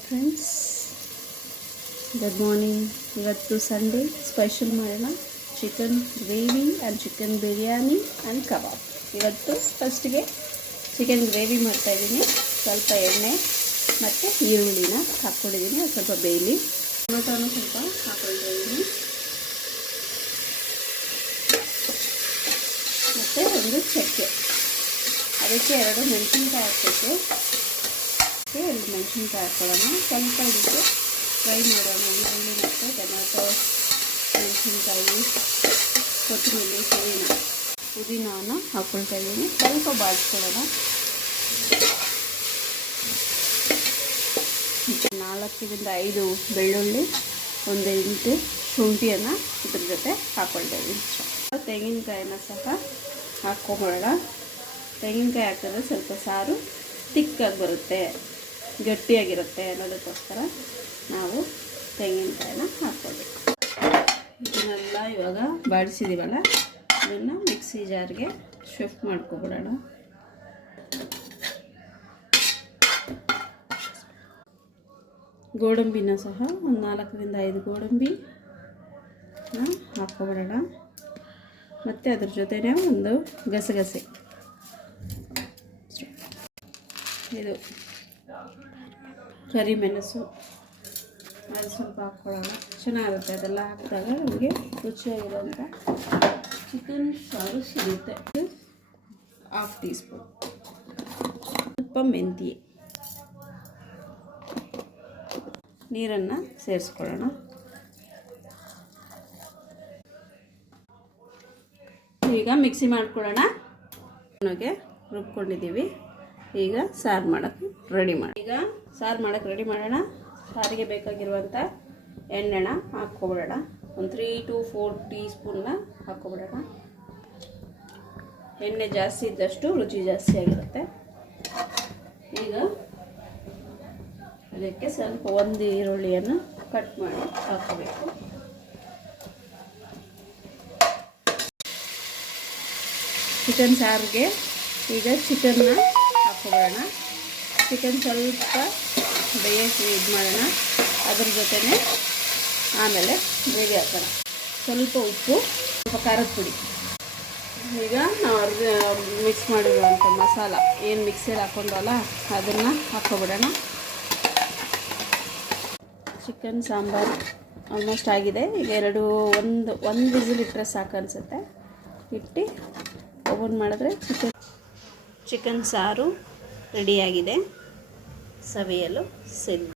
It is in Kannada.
Hi friends, good morning. ಇವತ್ತು ಸಂಡೇ ಸ್ಪೆಷಲ್ ಮಾಡೋಣ. Chicken gravy and chicken biryani and kebab. ಇವತ್ತು ಫಸ್ಟಿಗೆ ಚಿಕನ್ ಗ್ರೇವಿ ಮಾಡ್ತಾಯಿದ್ದೀನಿ. ಸ್ವಲ್ಪ ಎಣ್ಣೆ ಮತ್ತು ಈರುಳ್ಳಿನ ಹಾಕ್ಕೊಂಡಿದ್ದೀನಿ, ಸ್ವಲ್ಪ ಬೇಯಲಿ. ಟೊಮೊಟೊನೂ ಸ್ವಲ್ಪ ಹಾಕ್ಕೊಳ್ತಾ ಇದ್ದೀನಿ ಮತ್ತು ಒಂದು ಚಕ್ಕೆ, ಅದಕ್ಕೆ 2 ಮೆಣಸಿನ್ಕಾಯಿ ಹಾಕಬೇಕು. 2 ಮೆಣಸಿನ್ಕಾಯಿ ಹಾಕೊಳ್ಳೋಣ. ಸ್ವಲ್ಪ ಇದಕ್ಕೆ ಫ್ರೈ ಮಾಡೋಣ. ಈರುಳ್ಳಿ ಮತ್ತು ಟೊಮೆಟೊ, ಮೆಣಸಿನ್ಕಾಯಿ, ಕೊತ್ತಂಬರಿ, ಪುದೀನಾನ ಹಾಕ್ಕೊಳ್ತಾ ಇದ್ದೀನಿ. ಸ್ವಲ್ಪ ಬಾಡಿಸ್ಕೊಳ್ಳೋಣ. 4ರಿಂದ 5 ಬೆಳ್ಳುಳ್ಳಿ, 1 ಇಂಚು ಶುಂಠಿಯನ್ನು ಇದ್ರ ಜೊತೆ ಹಾಕ್ಕೊಳ್ತಾ ಇದ್ದೀನಿ. ತೆಂಗಿನಕಾಯಿನ ಸಹ ಹಾಕ್ಕೊಂಬಿಡೋಣ. ತೆಂಗಿನಕಾಯಿ ಹಾಕಿದ್ರೆ ಸ್ವಲ್ಪ ಸಾರು ತಿಕ್ಕಾಗಿ ಬರುತ್ತೆ, ಗಟ್ಟಿಯಾಗಿರುತ್ತೆ ಅನ್ನೋದಕ್ಕೋಸ್ಕರ ನಾವು ತೆಂಗಿನಕಾಯಿನ ಹಾಕ್ಕೊಳ್ಬೇಕು. ಇದನ್ನೆಲ್ಲ ಇವಾಗ ಬಾಡಿಸಿದ್ದೀವಲ್ಲ, ಇದನ್ನು ಮಿಕ್ಸಿ ಜಾರ್ಗೆ ಶಿಫ್ಟ್ ಮಾಡ್ಕೊಬಿಡೋಣ. ಗೋಡಂಬಿನ ಸಹ ಒಂದು 4ರಿಂದ 5 ಗೋಡಂಬಿ ಹಾಕ್ಕೊಬಿಡೋಣ. ಮತ್ತು ಅದ್ರ ಜೊತೆನೇ ಒಂದು ಗಸಗಸೆ, ಇದು ಕರಿಮೆಣಸು, ಅದು ಸ್ವಲ್ಪ ಹಾಕ್ಕೊಳ್ಳೋಣ. ಚೆನ್ನಾಗಿರುತ್ತೆ. ಅದೆಲ್ಲ ಹಾಕಿದಾಗ ನಮಗೆ ರುಚಿಯಾಗಿರೋಂಥ ಚಿಕನ್ ಸಾರು ಸಿಗುತ್ತೆ. 1/2 ಟೀ ಸ್ಪೂನ್ ಸ್ವಲ್ಪ ಮೆಂತ್ಯ, ನೀರನ್ನು ಸೇರಿಸ್ಕೊಳ್ಳೋಣ. ಈಗ ಮಿಕ್ಸಿ ಮಾಡ್ಕೊಳ್ಳೋಣ. ನನಗೆ ರುಬ್ಕೊಂಡಿದ್ದೀವಿ. ಈಗ ಸಾರು ಮಾಡೋಕ್ಕೆ ರೆಡಿ ಮಾಡೋಣ. ಸಾರಿಗೆ ಬೇಕಾಗಿರುವಂಥ ಎಣ್ಣೆನ ಹಾಕ್ಕೊಬಿಡೋಣ. ಒಂದು 3 to 4 ಟೀ ಸ್ಪೂನ್ನ ಹಾಕ್ಕೊಬಿಡೋಣ. ಎಣ್ಣೆ ಜಾಸ್ತಿ ಇದ್ದಷ್ಟು ರುಚಿ ಜಾಸ್ತಿ ಆಗಿರುತ್ತೆ. ಈಗ ಅದಕ್ಕೆ ಸ್ವಲ್ಪ 1 ಈರುಳ್ಳಿಯನ್ನು ಕಟ್ ಮಾಡಿ ಹಾಕೋಬೇಕು. ಚಿಕನ್ ಸಾರಿಗೆ ಈಗ ಚಿಕನ್ನ ಹಾಕ್ಕೊಬಿಡೋಣ. ಚಿಕನ್ ಸ್ವಲ್ಪ ಬೇಯಕ್ಕೆ ಇದು ಮಾಡೋಣ. ಅದ್ರ ಜೊತೆನೇ ಆಮೇಲೆ ಗ್ರೇವಿ ಹಾಕೋಣ. ಸ್ವಲ್ಪ ಉಪ್ಪು, ಸ್ವಲ್ಪ ಖಾರದ ಪುಡಿ. ಈಗ ನಾವು ಮಿಕ್ಸ್ ಮಾಡಿರುವಂಥ ಮಸಾಲ ಏನು ಮಿಕ್ಸಿಯಲ್ಲಿ ಹಾಕ್ಕೊಂಡವಲ್ಲ ಅದನ್ನು ಹಾಕ್ಕೊಬಿಡೋಣ. ಚಿಕನ್ ಸಾಂಬಾರು ಆಲ್ಮೋಸ್ಟ್ ಆಗಿದೆ. ಈಗ ಒಂದು ವಿಸಿಲ್ ಇಟ್ಟರೆ ಸಾಕು ಅನಿಸುತ್ತೆ. ಇಟ್ಟು ಓಪನ್ ಮಾಡಿದ್ರೆ ಚಿಕನ್ ಸಾರು ರೆಡಿಯಾಗಿದೆ. ಸವಿಯಲು ಸಿದ್ಧ.